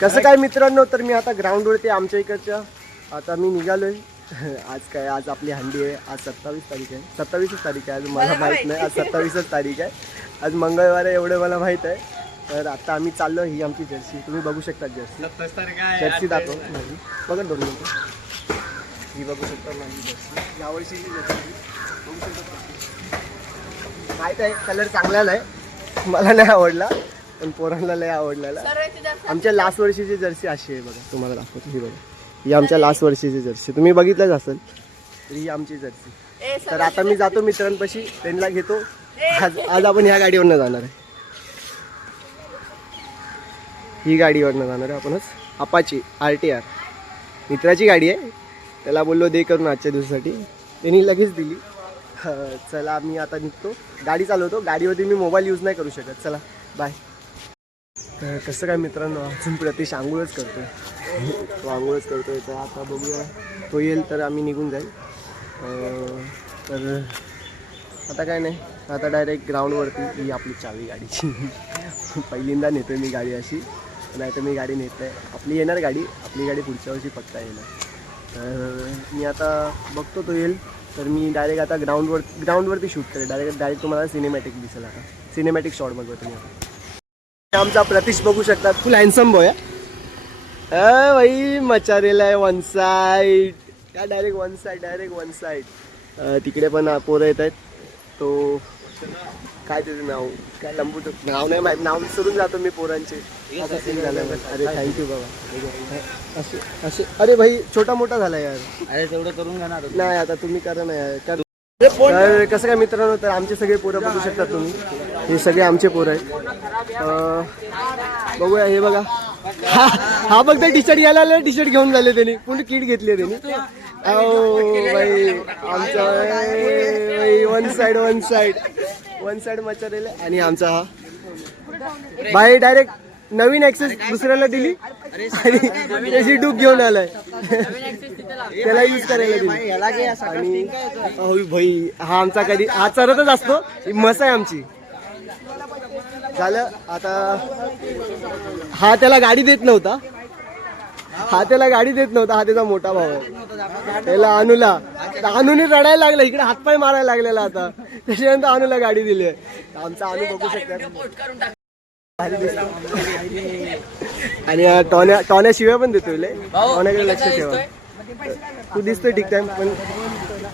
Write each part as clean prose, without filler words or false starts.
कसं काय मित्रांनो, तर मी आता ग्राउंडवरती आमच्या इकडच्या आता मी निघालोय. आज आपली हंडी आहे. आज 27 तारीख आहे. 27च तारीख आहे. आज मला माहीत नाही, आज 27च तारीख आहे. आज मंगळवार आहे एवढं मला माहीत आहे. तर आता आम्ही चाललो. ही आमची जर्सी तुम्ही बघू शकता. जर्सी दाखव माझी बघा 2 मिनिटं. ही बघू शकता माझी जर्सी, यावर्षीची जर्सी बघू शकता. माहीत आहे कलर चांगला नाही, मला नाही आवडला, पण पोरांना लय आवडलेला. आमच्या लास्ट वर्षीची जर्सी अशी आहे बघा, तुम्हाला दाखवतो. ही बघा, ही आमच्या लास्ट वर्षीची जर्सी तुम्ही बघितलंच असेल. तर ही आमची जर्सी. तर आता मी जातो मित्रांपाशी, त्यांना घेतो. आज आपण ह्या गाडीवरनं जाणार आहे. ही गाडीवरनं जाणार आहे आपणच. अपाची RTR मित्राची गाडी आहे. त्याला बोललो दे करून आजच्या दिवसासाठी, त्यांनी लगेच दिली. चला मी आता निघतो. गाडी चालवतो. गाडीवरती मी मोबाईल यूज नाही करू शकत. चला बाय. तर कसं काय मित्रांनो, अजून प्रतीश आंघोळच करतोय. तो आंघोळच करतोय. तर आता बघूया, तो येईल तर आम्ही निघून जाईल. तर आता काय नाही, आता डायरेक्ट ग्राउंडवरती. ही आपली चावी गाडीची. पहिल्यांदा नेतोय मी गाडी अशी, नाही तर मी गाडी नेत आहे. आपली येणार गाडी, आपली गाडी पुढच्या वर्षी पक्का येणार. तर मी आता बघतो तो येईल तर मी डायरेक्ट आता ग्राउंडवरती शूट करेल. डायरेक्ट तुम्हाला सिनेमॅटिक दिसेल. आता सिनेमॅटिक शॉट बघा तुम्ही. आता आमचा प्रतीश बघू शकतात, फुल हँडसम बॉय आहे भाई. मचारेला आहे वन साईड. काय डायरेक्ट वन साईड. तिकडे पण पोरं येत आहेत. तो काय त्याचं नाव, काय लंबू नाव नाही माहीत, नाव विसरून जातो मी पोरांचे. असं सीन झालं. अरे थँक्यू बाबा. असे अरे भाई छोटा मोठा झाला यार. अरे तेवढं करून घेणार नाही आता तुम्ही करा ना यार. तर कसं काय मित्रांनो, तर आमचे सगळे पोरं बघू शकता तुम्ही. हे सगळे आमचे पोरं आहेत. बघूया हे बघा. हा फक्त टी शर्ट घ्यायला आला, टी शर्ट घेऊन झाले त्यांनी, पूर्ण किट घेतली त्यांनी. भाई आमचा वन साइड मचारेला. आणि आमचा हा भाई डायरेक्ट नवीन ॲक्सेस दुसऱ्याला दिली आणि त्याची डूब घेऊन आलाय. त्याला यूज करायला दिली. आणि भाई हा आमचा कधी हा चरतच असतो. ही मस आहे आमची. झालं आता. हा त्याला गाडी देत नव्हता. हा त्याचा मोठा भाऊ आहे. त्याला अनुने रडायला लागला, इकडे हातपाय मारायला लागलेला. आता त्याच्यानंतर अनुला गाडी दिली आहे. आमचा अनु बघू शकता. आणि टॉन्या शिव्या पण देतोय. टॉन्याकडे लक्ष ठेवा. तू दिसतोय ठीक टाइम,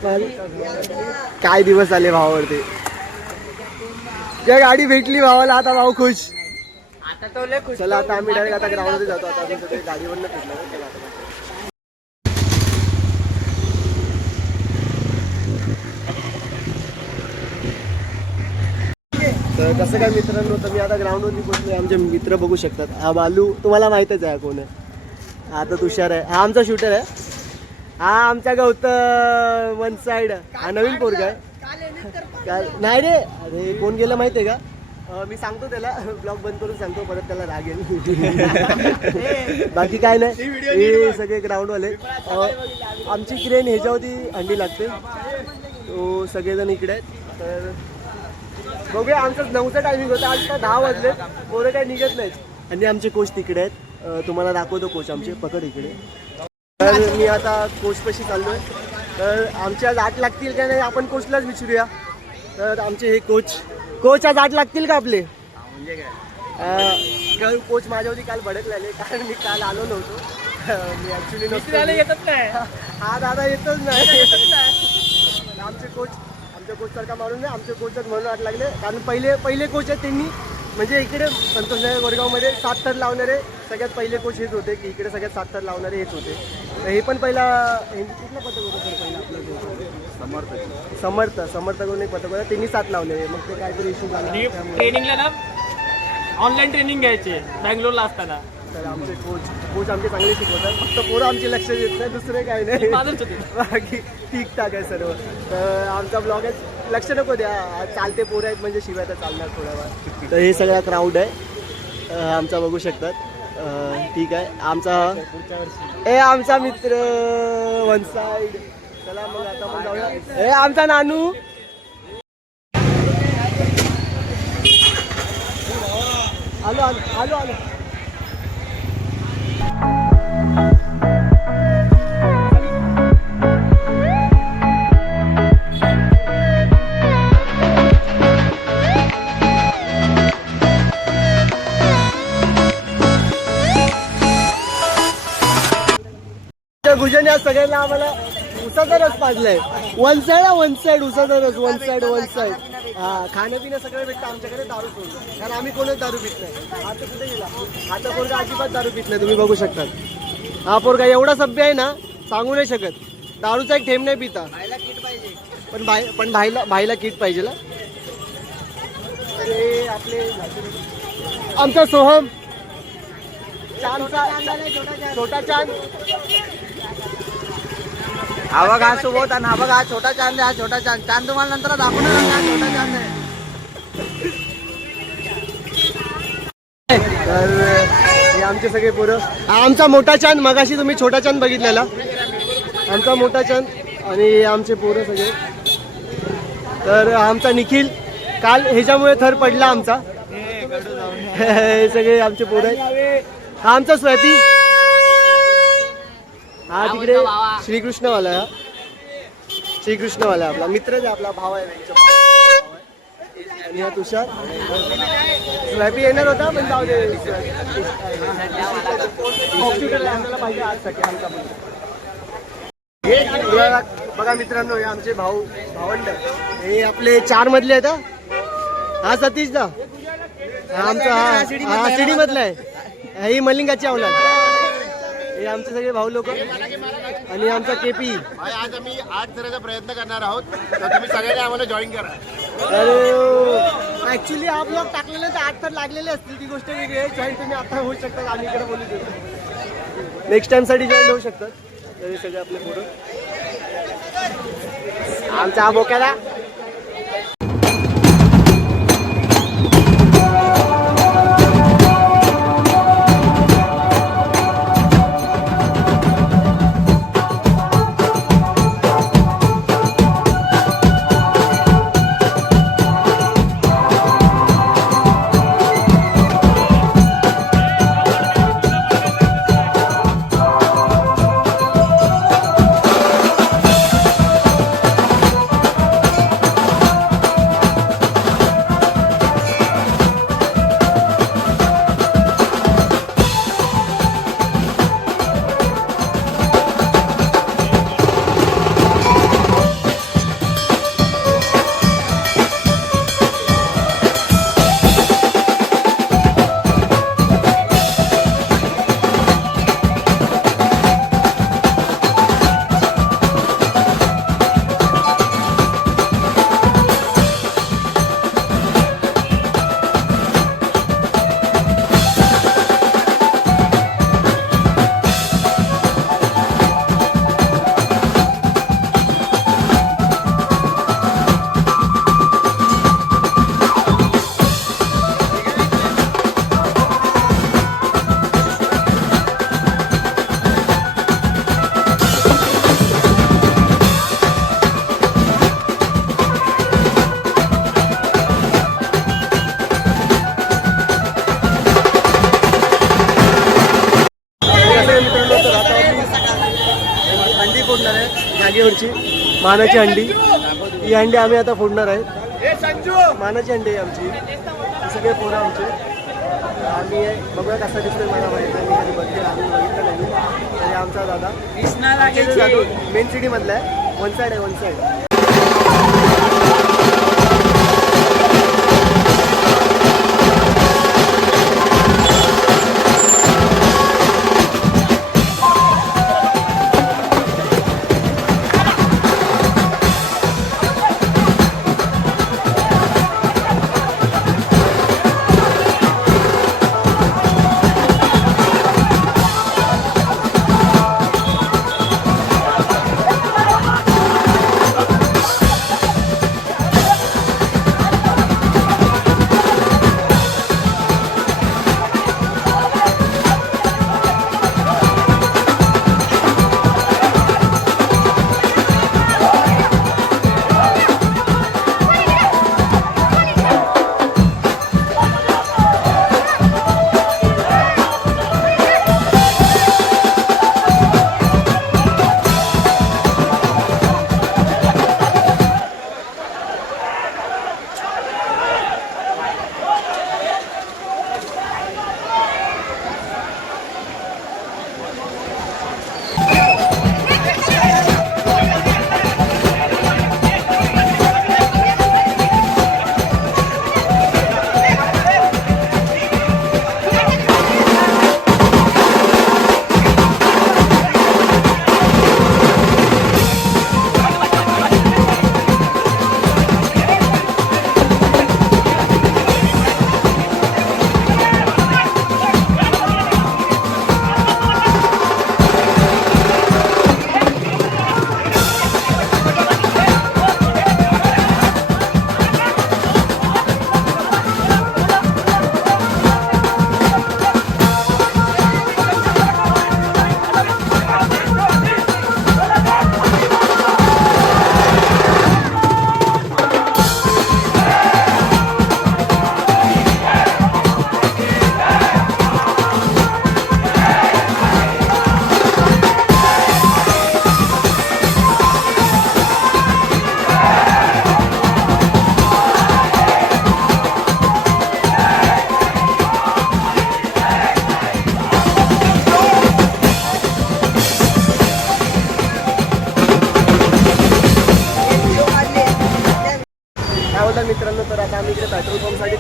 पण काय दिवस आले भावावरती. त्या गाडी भेटली भावाला, आता भाऊ खुश. चला आता आम्ही डायरेक्ट आता ग्राउंडमध्ये जातो. आता आम्ही सगळे गाडीवरनं फिरणार. तर कसं काय मित्रांनो, तर मी आता ग्राउंडवरती पोहोचलो. आमचे मित्र बघू शकतात. हा बालू तुम्हाला माहीतच आहे कोण आहे. हा तर तुषार आहे. हा आमचा शूटर आहे. हा आमचा गौतम वन साईड. हा नवीन पोरगा आहे. नाही रे, अरे कोण गेलं माहिती आहे का. मी सांगतो त्याला, ब्लॉग बंद करून सांगतो, परत त्याला राग येईल. बाकी काय नाही, हे सगळे ग्राउंडवाले. आमची क्रेन ह्याच्यावरती हंडी लागते. तो सगळेजण इकडे आहेत. तर बघूया. आमचं 9चा टायमिंग होता, आता 10 वाजले. पोरं काही निघत नाहीत. आणि आमचे कोच तिकडे आहेत. तुम्हाला दाखवतो कोच आमचे. पकड इकडे. तर मी आता कोचपाशी चाललो आहे. तर आमच्या आज 8 लागतील का नाही आपण कोचलाच विचारूया. तर आमचे हे कोच आज 8 लागतील का आपले. कोच माझ्यावरती काल भडकलेले, कारण मी काल आलो नव्हतो. मी ॲक्च्युली नव्हतो. हा दादा येतच नाही. आमचे कोच सारखा मारून नाही. आमचे कोचच म्हणून 8 लागले, कारण पहिले कोच आहेत त्यांनी, म्हणजे इकडे संतोषनगर गोरेगावमध्ये 7 थर लावणारे सगळ्यात पहिले कोच हेच होते, की इकडे सगळ्यात 7 थर लावणारे हेच होते. तर हे पण पहिला कुठला पथक होतं सर पहिला आपलं समर्थ करून एक पथक होतं, त्यांनी 7 लावले. मग ते काहीतरी इश्यू झाला. ट्रेनिंगला ना ऑनलाईन ट्रेनिंग घ्यायची बँगलोरला असताना. तर आमचे कोच आमचे चांगले शिकवतात. फक्त पोरं आमचे लक्ष देत नाही, दुसरे काही नाही. बाकी ठीकठाक आहे सर्व. तर आमचा ब्लॉग आहे, लक्ष नको द्या. चालते पोरं आहेत म्हणजे शिवाय तर चालणार थोड्या वेळ. तर हे सगळा क्राऊड आहे आमचा बघू शकतात. ठीक आहे. आमचा मित्र वन साईड. चला मग आता आपण जाऊया. आमचा नानू. आलो. गुजन या सगळ्यांना आम्हाला उसाचा रस पाजलाय. वन साइड उसाचा रस, वन साइड. हा, खाणं पिणं सगळं भेटतं आमच्याकडे, दारू सोडून. कारण आम्ही कोणच दारू पित नाही. आता कुठे गेला? आता पोरगा अजिबात दारू पित नाही, तुम्ही बघू शकता. हा पोरगा एवढा सभ्य आहे ना, सांगू नाही शकत. दारूचा एक थेंब नाही पिता. पण भाईला किट पाहिजे ना. अरे आपले आमचा सोहम छोटा चांद. हा बघा सुबोध आणि हा बघा हा छोटा चांद आहे. हा छोटा चांद तुम्हाला नंतर दाखवणार आहे. हा छोटा चांद आहे. तर हे आमचे सगळे पोरं. आमचा मोठा चांद, मगाशी तुम्ही छोटा चांद बघितलेला, आमचा मोठा चांद. आणि आमचे पोरं सगळे. तर आमचा निखिल काल ह्याच्यामुळे थर पडला आमचा. हे सगळे आमचे पोरं आहेत. हा आमचा स्वॅपी, हा तिकडे श्रीकृष्णवाला आहे. श्रीकृष्णवाला आपला मित्रच आहे, आपला भाव आहे. आणि हा तुषार. स्वॅपी येणार होता पण जाऊ दे. आपल्याला पाहिजे आज सगळ्या आमचा बघा मित्रांनो, हे आमचे भावंड. हे आपले 4 मधले आहेत. हा सतीश दा, हा आमचा हा शिडी मधला आहे. ही मलिंगाची औलाद. हे आमचे सगळे भाऊ लोक. आणि आमचा केपी. आज आम्ही 8 करायचा प्रयत्न करणार आहोत, तर तुम्ही सगळ्यांनी आम्हाला जॉईन करा. अरे ऍक्च्युली हा ब्लॉग टाकलेला तर 8 तर लागलेले असतील, ती गोष्ट वेगळी आहे. जॉईन तुम्ही आता होऊ शकतात, आम्ही इकडे बोलू शकतो. नेक्स्ट टाइम साठी जॉईन होऊ शकतात. तरी सगळे आपले पोरं. आमचा हा बोक्याला. जागेवरची मानाची अंडी. ही अंडी आम्ही आता फोडणार आहेत. मानाची अंडी आहे आमची. हे सगळे पोरं आमचे. आम्ही बघूया कसा दिसतोय मला माहिती नाही, कधी बघितलं आम्ही बघितलं नाही. तरी आमचा दादा मेन सिटी मधला आहे. वन साइड आहे, वन साइड.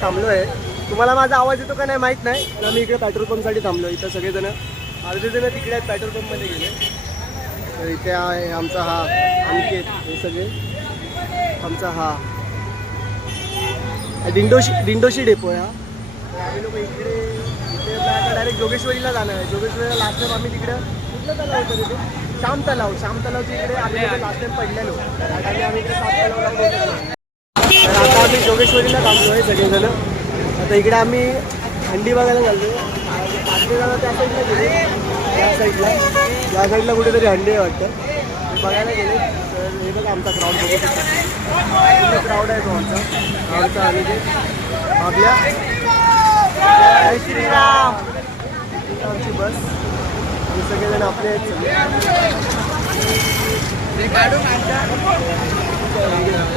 थांबलो आहे. तुम्हाला माझा आवाज येतो का नाही माहीत नाही. तर मी इकडे पेट्रोल पंपसाठी थांबलो. इथं सगळेजण अर्धे जण तिकडे आहेत पेट्रोल पंपमध्ये गेले. तर इथे आहे आमचा हा अंकित, हे सगळे आमचा हा दिंडोशी डेपो आहे हा. तर आम्ही लोक इथे आता डायरेक्ट जोगेश्वरीला जाणार आहे. जोगेश्वरीला लास्ट टाइम आम्ही तिकडं कुठलं तलाव होतं तिथे श्याम तलावच्या इकडे आम्ही लास्ट टाइम पडलेलो. आणि आम्ही इकडे 7 तलावला गेलेलो. तर आता आम्ही जोगेश्वरीला थांबलो आहे सगळेजण. आता इकडे आम्ही हंडी बघायला चाललो. आजचे जण त्या साईडला गेले, या साईडला कुठेतरी हंडी आहे वाटतं, ते बघायला गेले. तर हे बघा आमचा क्राऊड बघू शकतो. क्राऊड आहे तो आमचा आणि ते आपल्या जय श्रीराम आमची बस. हे सगळेजण आपले आहेत सगळे.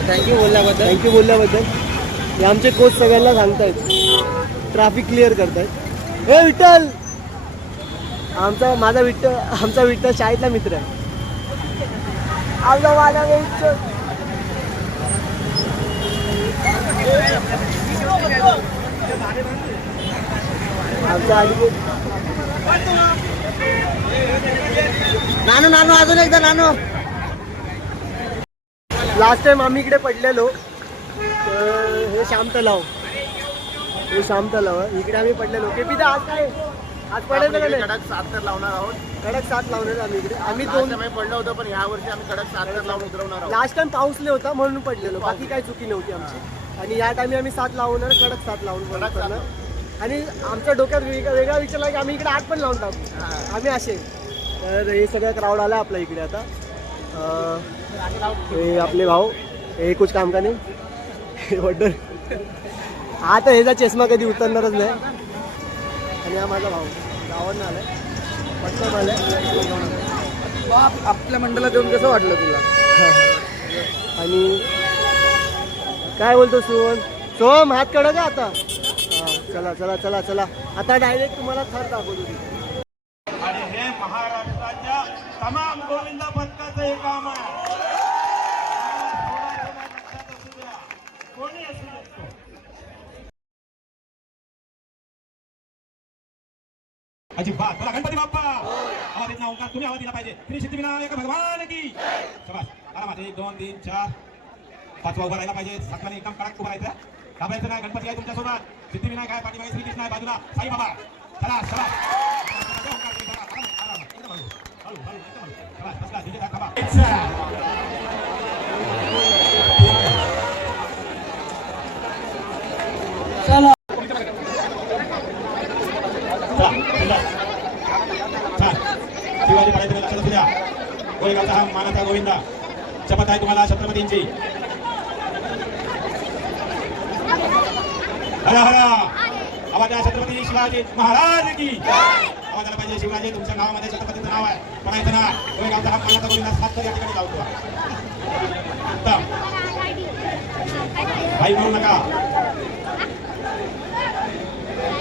थँक्यू बोलल्याबद्दल. हे आमचे कोच सगळ्यांना सांगतायत, ट्रॅफिक क्लिअर करतायत. हे विठ्ठल आमचा विठ्ठल शाळेतला मित्र आहे. नानू अजून एकदा नानू. लास्ट टाइम आम्ही इकडे पडलेलो. तर हे श्याम तलाव आहे. इकडे आम्ही पडलेलो. केपी तर आज काय आज पडायचं का नाही? कडक 7 तर लावणार आहोत. कडक 7 लावणार आम्ही इकडे. आम्ही दोन पडलो होतो, पण ह्या वर्षी आम्ही कडक 7 तर लावून उतरवणार आहोत. लास्ट टाइम पाऊसले होता म्हणून पडलेलो, बाकी काही चुकी नव्हती आमची. आणि या टाइमी आम्ही 7 लावणार, कडक 7 लावून करणार. आणि आमच्या डोक्यात वेगळा विचार आहे की आम्ही इकडे 8 पण लावून टाकू. आम्ही असे. तर हे सगळं क्राऊड आला आपल्या इकडे. आता हे आपले भाऊ, हे कुछ काम का नाही ऑर्डर. हा तर ह्याचा चष्मा कधी उतरणारच नाही. आणि हा माझा भाऊ गावानं आलाय, पटकन आलाय. आपल्या मंडळाला देऊन कसं वाटलं तुला? आणि काय बोलतो सोहम हात काढा का आता. चला चला चला चला आता डायरेक्ट तुम्हाला थर दाखवतो. आणि हे महाराष्ट्राच्या तमाम गोविंदा पथकाचं हे काम आहे. कोणी असू शकतो. अजिबात बोला गणपती बाप्पा. आवाज येत ना, तुम्ही आवाज दिला पाहिजे. श्री सिद्धिविनायक भगवान की शाबास. आरामात 1 2 3 4 5 उभा राहिला पाहिजे. सातमाने एकदम कडक उभा राहायचं. घाबरायचं नाही. गणपती आहे तुमच्यासोबत. सिद्धिविनायक आहे पाठीमागे, श्रीकृष्ण आहे बाजूला, साई बाबा. चला चला शिवाजी पडायचं लक्षात असू द्या. गोरेगावचा हा मानाचा गोविंदा. शपथ आहे तुम्हाला छत्रपतींची. हरा हरा आवाज आहे छत्रपती शिवाजी महाराज की. आवाज आला पाहिजे. शिवराजे तुमच्या गावामध्ये छत्रपतीचं नाव आहे, म्हणायचं ना. गोरेगावचा हा मानाचा गोविंदा 7 तर या ठिकाणी लावतो. भाई म्हणू नका.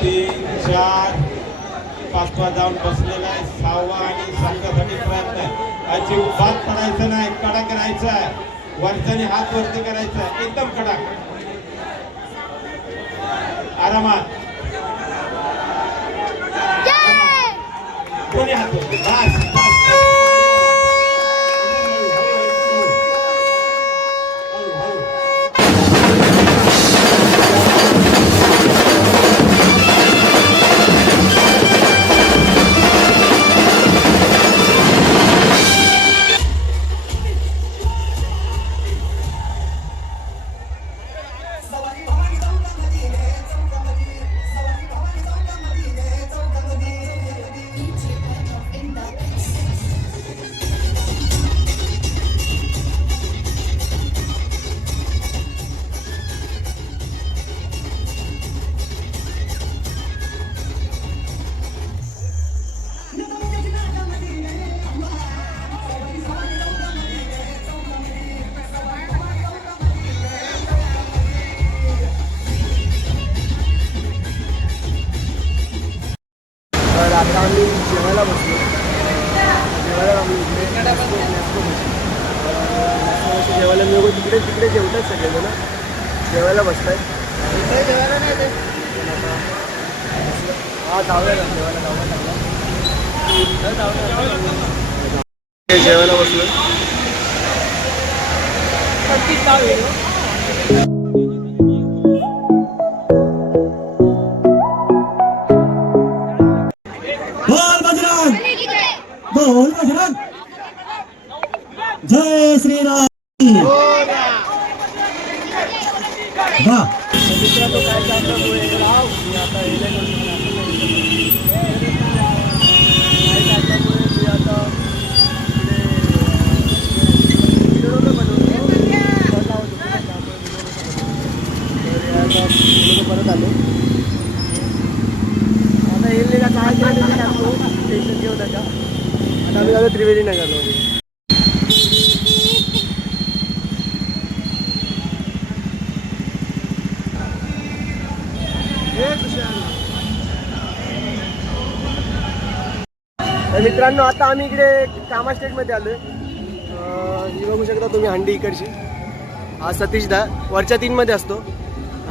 3 4 5 जाऊन बसलेला आहे. 6वा आणि 7साठी प्रयत्न आहे. अजिबात पडायचं नाही. कडक राहायचं आहे. वरच्याने हात वरती करायचा आहे. एकदम कडक आरामात. दोन्ही हात वरती. बस आता आम्ही जेवायला बसलो. जेवायला मी तिकडे जेवतात सगळेजण. जेवायला बसतात. काही जेवायला नाही ते. हा जाऊया जेवायला बसलो. बोल बजरंग, बोल बजरंग, जय श्रीराम. वाह. मित्रांनो काय कारणामुळे राव मी आता हे नाही करू शकत. काय कारणामुळे मी आता इकडे परत आलो. आता येईल का काय केलं सांगतो, टेन्शन घेऊ नका. आता आम्ही आलो त्रिवेणी नगरमध्ये. तर मित्रांनो आता आम्ही इकडे कामा स्टेटमध्ये आलो आहे. ही बघू शकता तुम्ही हंडी इकडची. हा सतीशदा वरच्या 3मध्ये असतो.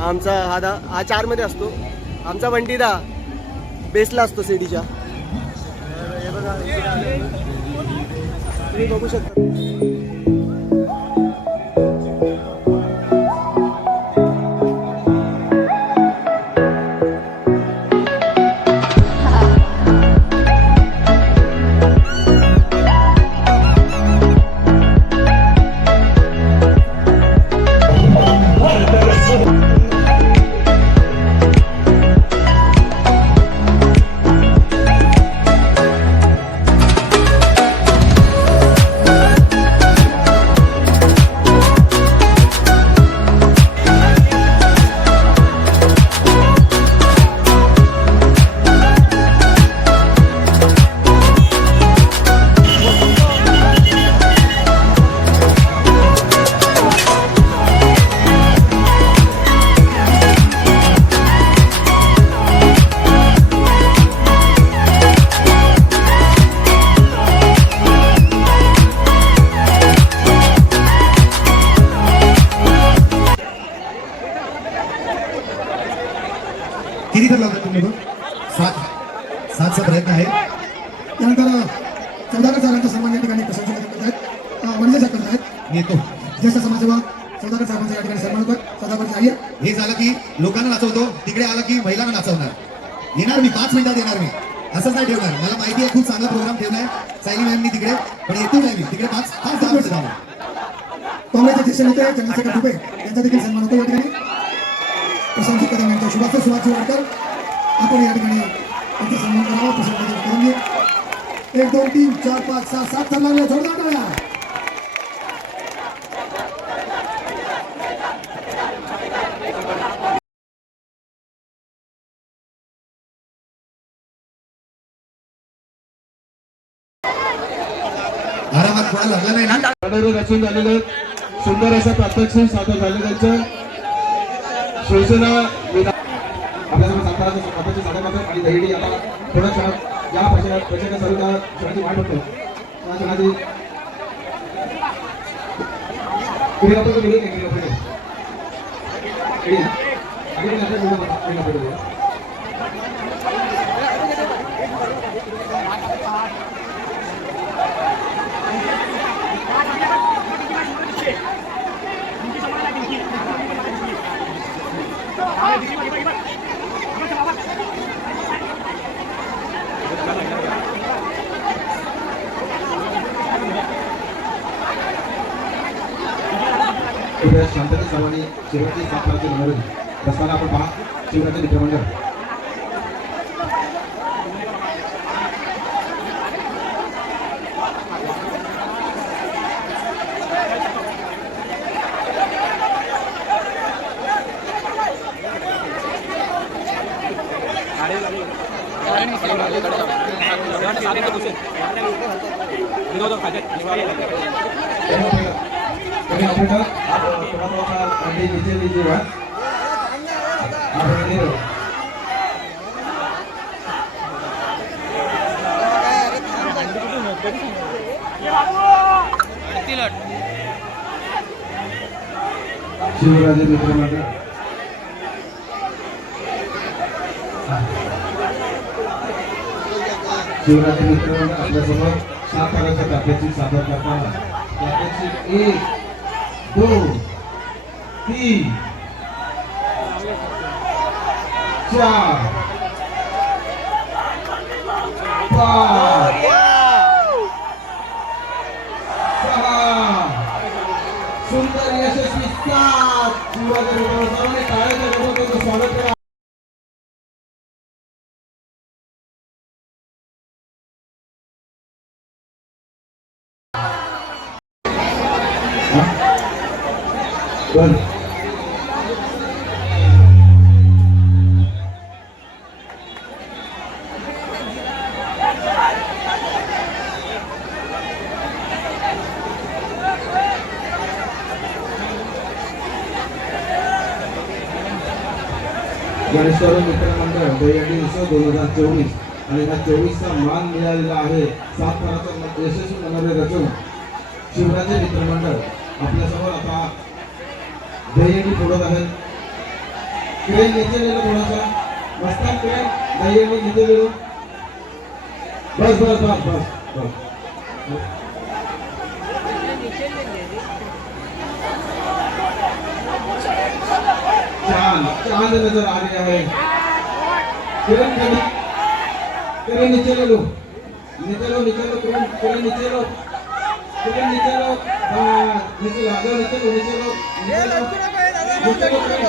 आमचा हा 4मध्ये असतो. आमचा बंटीदा बेसला असतो सिटीच्या. हे बघा तुम्ही बघू शकता. किती तर लावतात तुम्ही? 7चा प्रयत्न आहे. त्यानंतर चौदागर साहेबांचा सन्मान या ठिकाणी प्रशासन करत आहेत, वनजे साहेब करत आहेत. मी येतो. ज्येष्ठ समाजसेवक चौदागर साहेबांचा या ठिकाणी सन्मान होतात. सदावर जाहीर हे झालं की लोकांना नाचवतो, तिकडे आलं की महिलांना नाचवणार. येणार मी 5 मिनिटात येणार मी, असंच नाही ठेवणार. मला माहिती आहे खूप चांगला प्रोग्राम ठेवलाय सायली मॅमनी तिकडे, पण येतो नाही मी तिकडे 5-10 मिनिटं झालं. काँग्रेसचे ज्येष्ठ नेते चंद्रशेखर दुबे यांचा देखील सन्मान होतो या ठिकाणी. प्रशांत कदम यांच्या शुभार्थ सुभाष वाडकर आपण या ठिकाणी त्यांचा सन्मान करावा. प्रशांत कदम 1 2 3 4 5 6 7 तर लागले. जोरदार टाळ्या. आरामात कोणाला लागला नाही ना. रचून झालेलं सुंदर असं प्रात्यक्षिक सादर झालं त्यांचं. शिवसेना आपल्यासमोर साताराचं स्वतःचे साधन आणि दहिडी आता थोडं क्षणात या प्रचंड सर्व क्षणाची वाट बघतो. त्या क्षणाची शांततेत सर्वांनी शेवटची 7 तारखेला मिळून बसताना आपण पहा शिवराज्य मित्रमंडळ. शिवराजे मित्रमंडळ शिवरात्री मित्रांनो आपल्यासमोर 7 तालाच्या प्रात्यक्षिक सादर करताना प्रात्यक्षिक 1 2 3 4 5 6 सुंदर यशस्वी 7 शिवरात्री मित्रांनो सर्वांनी टाळ्यांच्या गजरात स्वागत करा. बरं. गणेशोत्सव मित्रमंडळ दहीहंडी उत्सव 2024 आणि ह्या 24चा मान मिळालेला आहे. 7 थराचा यशस्वी मनोरे रचून शिवरात्री मित्रमंडळ आपल्यासमोर आता दहीहंडी फोडत आहेत. क्रेन नीचे ले लो थोडासा, मस्तान क्रेन दहीहंडी नीचे ले लो. बस बस बस बस बस. चांद नजर आ रही है. क्रेन नीचे ले लो, नीचे लो, नीचे लो, क्रेन नीचे लो, क्रेन नीचे लो, नीचे लो, आगे नीचे लो, नीचे लो, नीचे लो, नीचे लो, क्रेन.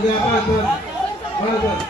बस बस बस.